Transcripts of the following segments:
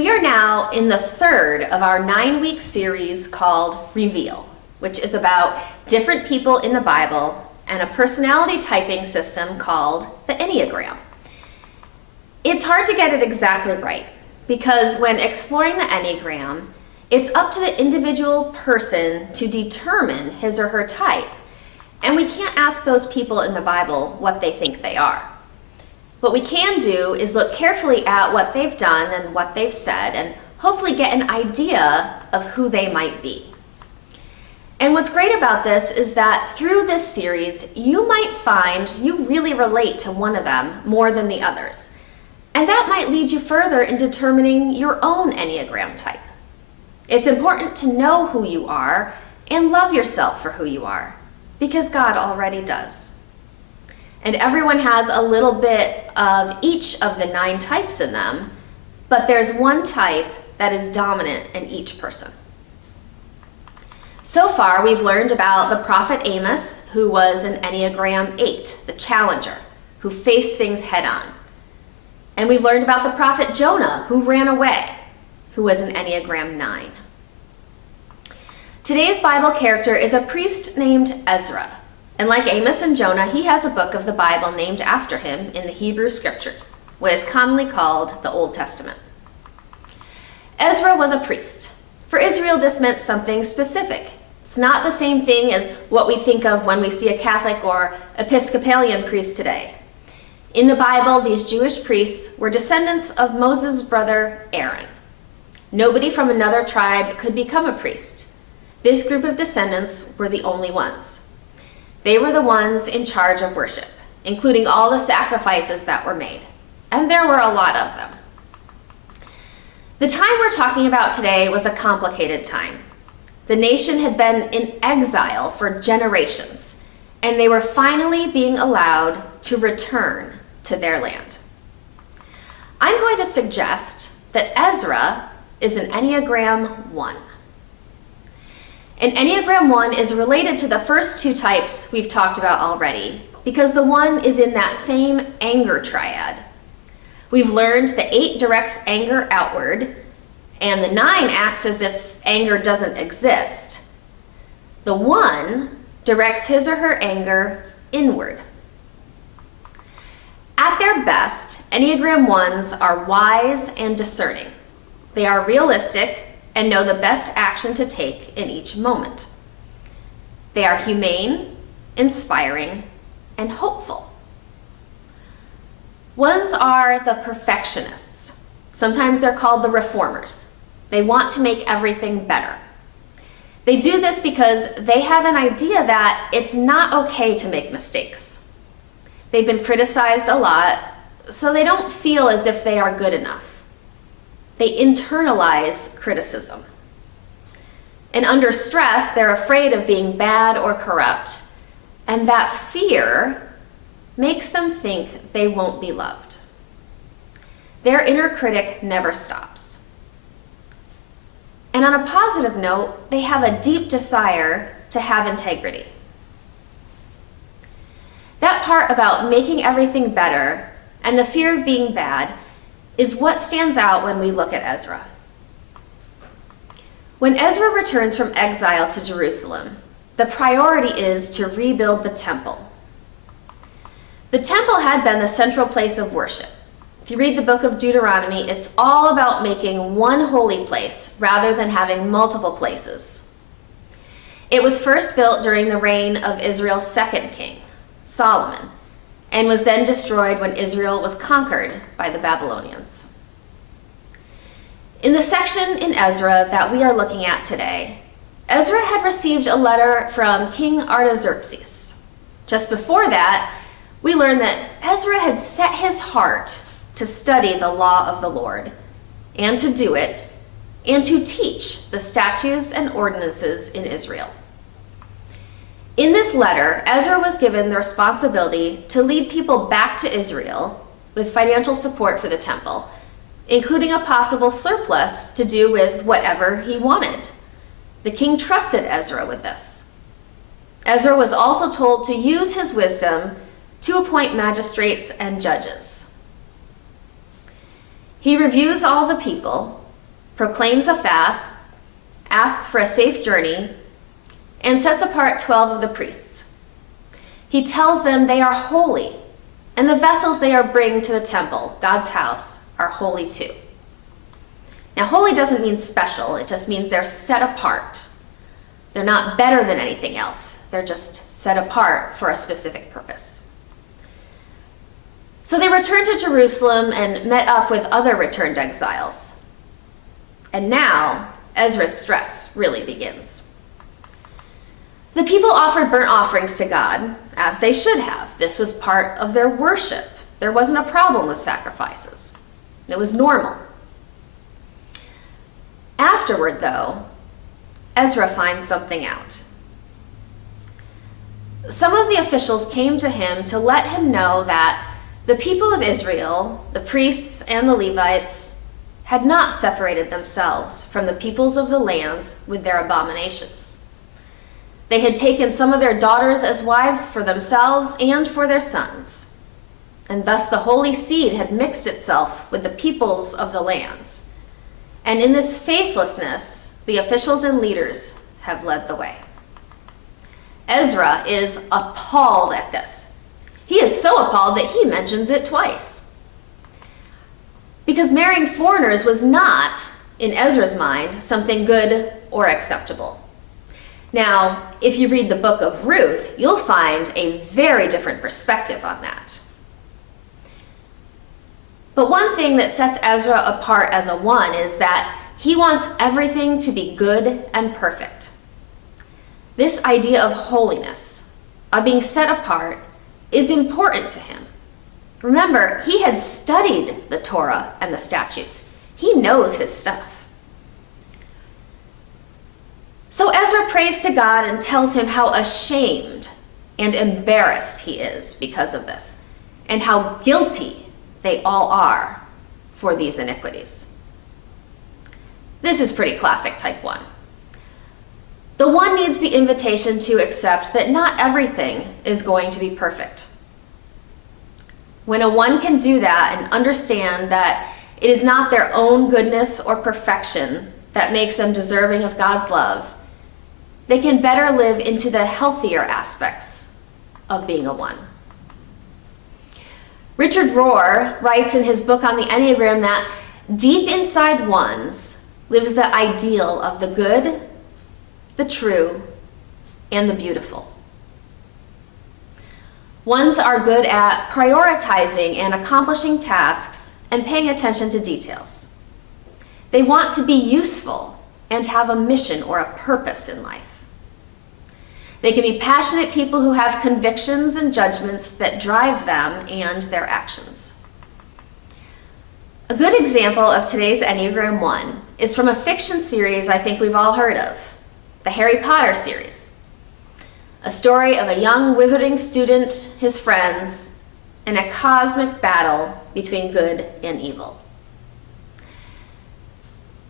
We are now in the third of our 9-week series called Reveal, which is about different people in the Bible and a personality typing system called the Enneagram. It's hard to get it exactly right because when exploring the Enneagram, it's up to the individual person to determine his or her type, and we can't ask those people in the Bible what they think they are. What we can do is look carefully at what they've done and what they've said and hopefully get an idea of who they might be. And what's great about this is that through this series, you might find you really relate to one of them more than the others. And that might lead you further in determining your own Enneagram type. It's important to know who you are and love yourself for who you are, because God already does. And everyone has a little bit of each of the 9 types in them, but there's one type that is dominant in each person. So far, we've learned about the prophet Amos, who was an Enneagram 8, the challenger, who faced things head on. And we've learned about the prophet Jonah, who ran away, who was an Enneagram 9. Today's Bible character is a priest named Ezra. And like Amos and Jonah, he has a book of the Bible named after him in the Hebrew Scriptures, what is commonly called the Old Testament. Ezra was a priest. For Israel, this meant something specific. It's not the same thing as what we think of when we see a Catholic or Episcopalian priest today. In the Bible, these Jewish priests were descendants of Moses' brother Aaron. Nobody from another tribe could become a priest. This group of descendants were the only ones. They were the ones in charge of worship, including all the sacrifices that were made. And there were a lot of them. The time we're talking about today was a complicated time. The nation had been in exile for generations, and they were finally being allowed to return to their land. I'm going to suggest that Ezra is an Enneagram 1. And Enneagram 1 is related to the first 2 types we've talked about already, because the 1 is in that same anger triad. We've learned the 8 directs anger outward, and the 9 acts as if anger doesn't exist. The 1 directs his or her anger inward. At their best, Enneagram 1s are wise and discerning. They are realistic and know the best action to take in each moment. They are humane, inspiring, and hopeful. 1s are the perfectionists. Sometimes they're called the reformers. They want to make everything better. They do this because they have an idea that it's not okay to make mistakes. They've been criticized a lot, so they don't feel as if they are good enough. They internalize criticism. And under stress, they're afraid of being bad or corrupt, and that fear makes them think they won't be loved. Their inner critic never stops. And on a positive note, they have a deep desire to have integrity. That part about making everything better and the fear of being bad is what stands out when we look at Ezra. When Ezra returns from exile to Jerusalem, the priority is to rebuild the temple. The temple had been the central place of worship. If you read the book of Deuteronomy, it's all about making one holy place rather than having multiple places. It was first built during the reign of Israel's second king, Solomon, and was then destroyed when Israel was conquered by the Babylonians. In the section in Ezra that we are looking at today, Ezra had received a letter from King Artaxerxes. Just before that, we learned that Ezra had set his heart to study the law of the Lord, and to do it, and to teach the statutes and ordinances in Israel. In this letter, Ezra was given the responsibility to lead people back to Israel with financial support for the temple, including a possible surplus to do with whatever he wanted. The king trusted Ezra with this. Ezra was also told to use his wisdom to appoint magistrates and judges. He reviews all the people proclaims a fast, asks for a safe journey, and sets apart 12 of the priests. He tells them they are holy, and the vessels they are bringing to the temple, God's house, are holy too. Now, holy doesn't mean special, it just means they're set apart. They're not better than anything else. They're just set apart for a specific purpose. So they returned to Jerusalem and met up with other returned exiles. And now, Ezra's stress really begins. The people offered burnt offerings to God, as they should have. This was part of their worship. There wasn't a problem with sacrifices. It was normal. Afterward, though, Ezra finds something out. Some of the officials came to him to let him know that the people of Israel, the priests and the Levites, had not separated themselves from the peoples of the lands with their abominations. They had taken some of their daughters as wives for themselves and for their sons, and thus the holy seed had mixed itself with the peoples of the lands. And in this faithlessness, the officials and leaders have led the way. Ezra is appalled at this. He is so appalled that he mentions it twice. Because marrying foreigners was not, in Ezra's mind, something good or acceptable. Now, if you read the book of Ruth, you'll find a very different perspective on that. But one thing that sets Ezra apart as a one is that he wants everything to be good and perfect. This idea of holiness, of being set apart, is important to him. Remember, he had studied the Torah and the statutes. He knows his stuff. So Ezra prays to God and tells him how ashamed and embarrassed he is because of this, and how guilty they all are for these iniquities. This is pretty classic type 1. The one needs the invitation to accept that not everything is going to be perfect. When a one can do that and understand that it is not their own goodness or perfection that makes them deserving of God's love, they can better live into the healthier aspects of being a one. Richard Rohr writes in his book on the Enneagram that deep inside ones lives the ideal of the good, the true, and the beautiful. Ones are good at prioritizing and accomplishing tasks and paying attention to details. They want to be useful and have a mission or a purpose in life. They can be passionate people who have convictions and judgments that drive them and their actions. A good example of today's Enneagram 1 is from a fiction series I think we've all heard of, the Harry Potter series. A story of a young wizarding student, his friends, and a cosmic battle between good and evil.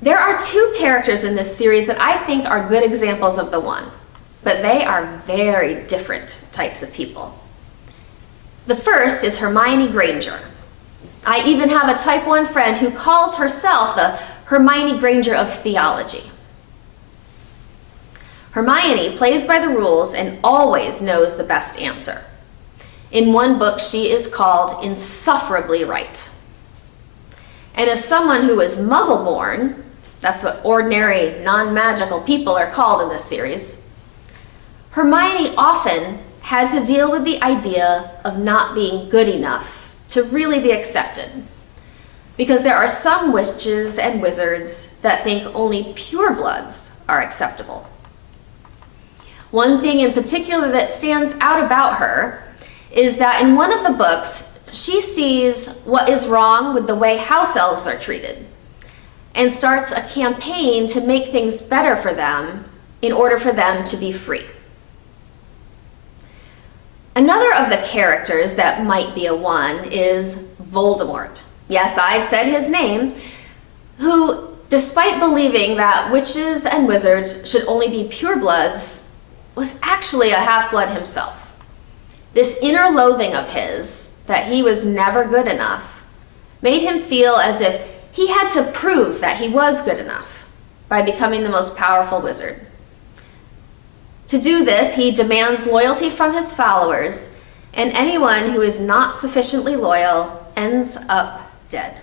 There are 2 characters in this series that I think are good examples of the one, but they are very different types of people. The first is Hermione Granger. I even have a type 1 friend who calls herself the Hermione Granger of theology. Hermione plays by the rules and always knows the best answer. In one book, she is called insufferably right. And as someone who is muggle-born, that's what ordinary, non-magical people are called in this series, Hermione often had to deal with the idea of not being good enough to really be accepted. Because there are some witches and wizards that think only purebloods are acceptable. One thing in particular that stands out about her is that in one of the books, she sees what is wrong with the way house elves are treated and starts a campaign to make things better for them in order for them to be free. Another of the characters that might be a one is Voldemort. Yes, I said his name, who, despite believing that witches and wizards should only be purebloods, was actually a half-blood himself. This inner loathing of his, that he was never good enough, made him feel as if he had to prove that he was good enough by becoming the most powerful wizard. To do this, he demands loyalty from his followers, and anyone who is not sufficiently loyal ends up dead.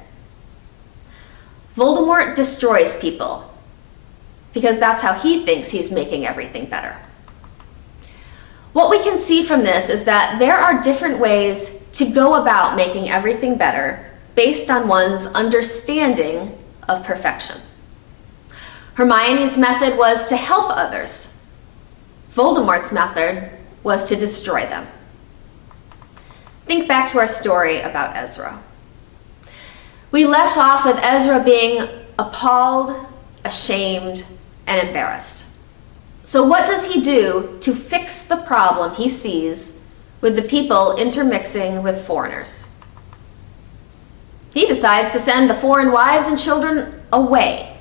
Voldemort destroys people because that's how he thinks he's making everything better. What we can see from this is that there are different ways to go about making everything better based on one's understanding of perfection. Hermione's method was to help others. Voldemort's method was to destroy them. Think back to our story about Ezra. We left off with Ezra being appalled, ashamed, and embarrassed. So what does he do to fix the problem he sees with the people intermixing with foreigners? He decides to send the foreign wives and children away.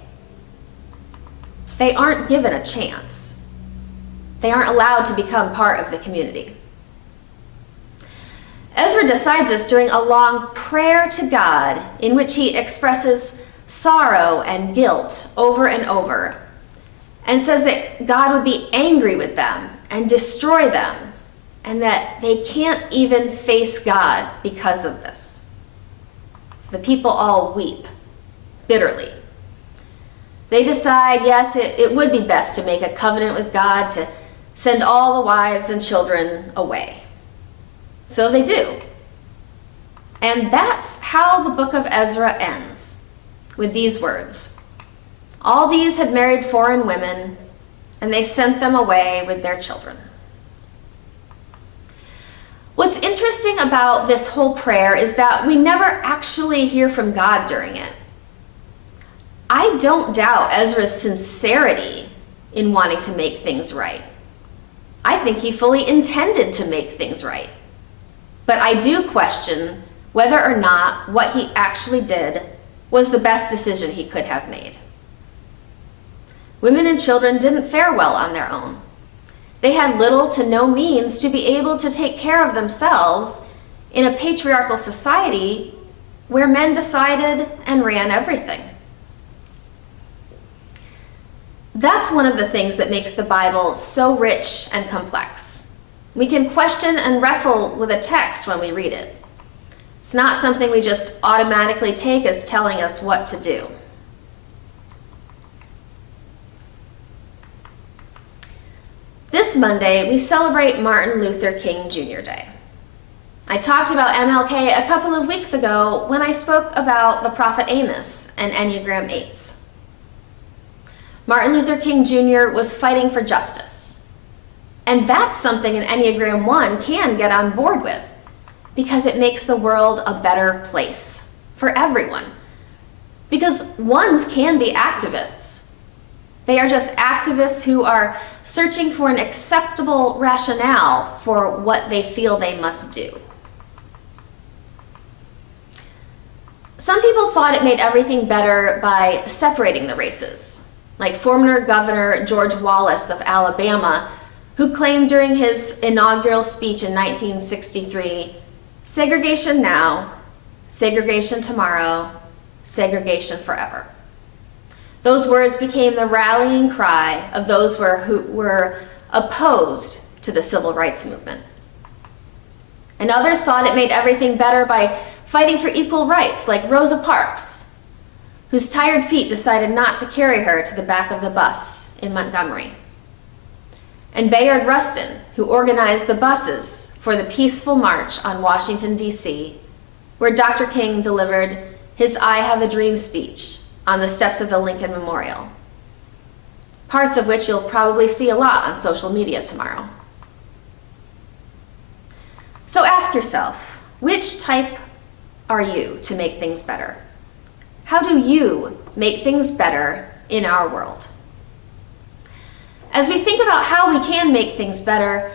They aren't given a chance. They aren't allowed to become part of the community. Ezra decides this during a long prayer to God in which he expresses sorrow and guilt over and over and says that God would be angry with them and destroy them and that they can't even face God because of this. The people all weep bitterly. They decide, yes, it would be best to make a covenant with God to send all the wives and children away. So they do. And that's how the book of Ezra ends, with these words. All these had married foreign women, and they sent them away with their children. What's interesting about this whole prayer is that we never actually hear from God during it. I don't doubt Ezra's sincerity in wanting to make things right. I think he fully intended to make things right. But I do question whether or not what he actually did was the best decision he could have made. Women and children didn't fare well on their own. They had little to no means to be able to take care of themselves in a patriarchal society where men decided and ran everything. That's one of the things that makes the Bible so rich and complex. We can question and wrestle with a text when we read it. It's not something we just automatically take as telling us what to do. This Monday, we celebrate Martin Luther King Jr. Day. I talked about MLK a couple of weeks ago when I spoke about the prophet Amos and Enneagram 8s. Martin Luther King Jr. was fighting for justice. And that's something an Enneagram 1 can get on board with because it makes the world a better place for everyone. Because 1s can be activists. They are just activists who are searching for an acceptable rationale for what they feel they must do. Some people thought it made everything better by separating the races, like former Governor George Wallace of Alabama, who claimed during his inaugural speech in 1963, segregation now, segregation tomorrow, segregation forever. Those words became the rallying cry of those who were opposed to the civil rights movement. And others thought it made everything better by fighting for equal rights, like Rosa Parks, whose tired feet decided not to carry her to the back of the bus in Montgomery. And Bayard Rustin, who organized the buses for the peaceful march on Washington, D.C., where Dr. King delivered his I Have a Dream speech on the steps of the Lincoln Memorial, parts of which you'll probably see a lot on social media tomorrow. So ask yourself, which type are you to make things better? How do you make things better in our world? As we think about how we can make things better,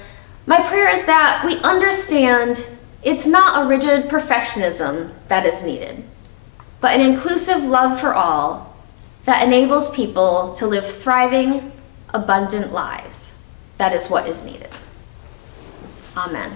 my prayer is that we understand it's not a rigid perfectionism that is needed, but an inclusive love for all that enables people to live thriving, abundant lives. That is what is needed. Amen.